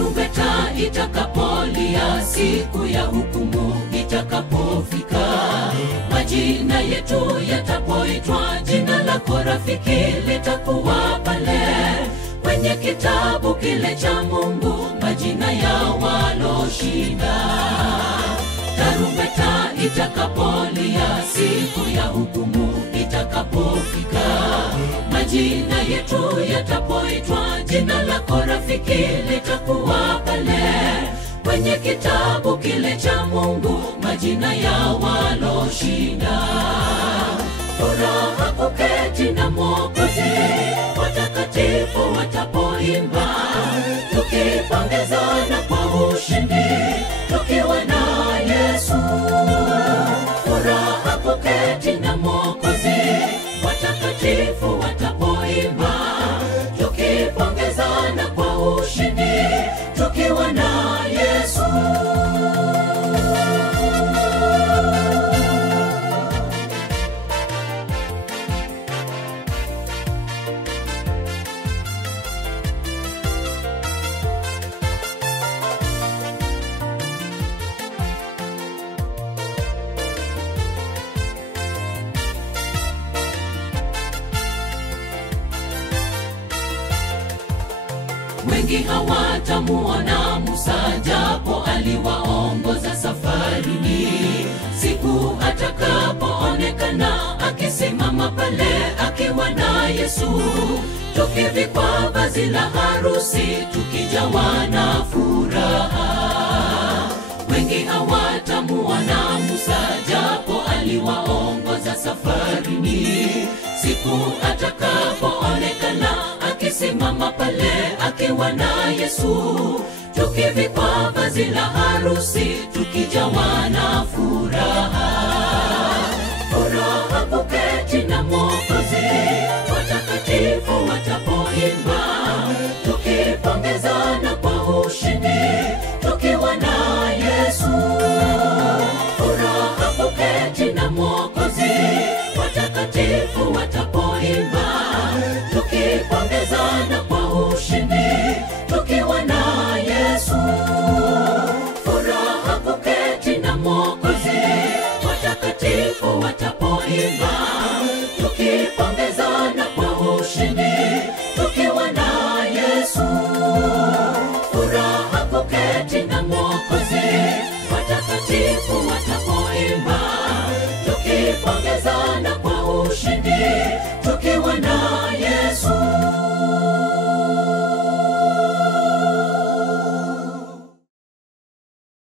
tarumbeta itakapolia, siku ya hukumu itakapofika, majina yetu yatapoitwa, jina lako rafiki litakuwa pale kwenye kitabu kile cha Mungu, majina ya waloshinda. Tarumbeta itakapolia, siku ya hukumu itakapofika, majina yetu yatapoitwa, jina lako rafiki litakuwa pale kwenye kitabu kile cha Mungu, majina ya waloshinda. Furaha kuketi na Mwokozi, watakatifu watapoimba, tukipongezana kwa ushindi, tukiwa na Yesu. Furaha kuketi na Mwokozi, watakatifu watapoimba, tukipongezana kwa ushindi, tukiwa na Yesu. Wengi hawatamuona Musa, japo aliwaongoza safarini. Siku atakapoonekana akisimama pale akiwa na Yesu, tukivikwa vazi la harusi, tukijawa na furaha. Wengi hawatamuona Musa, japo aliwaongoza safarini. Siku atakapoonekana akisimama pale akiwa na Yesu, tukivikwa vazi la harusi, tukijawa na furaha. Furaha kuketi na Mwokozi, watakatifu watapoimba, tukipongezana kwa ushindi, tukiwa na Yesu. Furaha kuketi na Mwokozi, watakatifu watapoimba, tukipongezana kwa ushindi, tukiwa na Yesu. Furaha kuketi na Mwokozi, watakatifu watapoimba, tukipongezana kwa ushindi, tukiwa na Yesu. Furaha kuketi na Mwokozi, watakatifu watapoimba, tukipongezana kwa ushindi,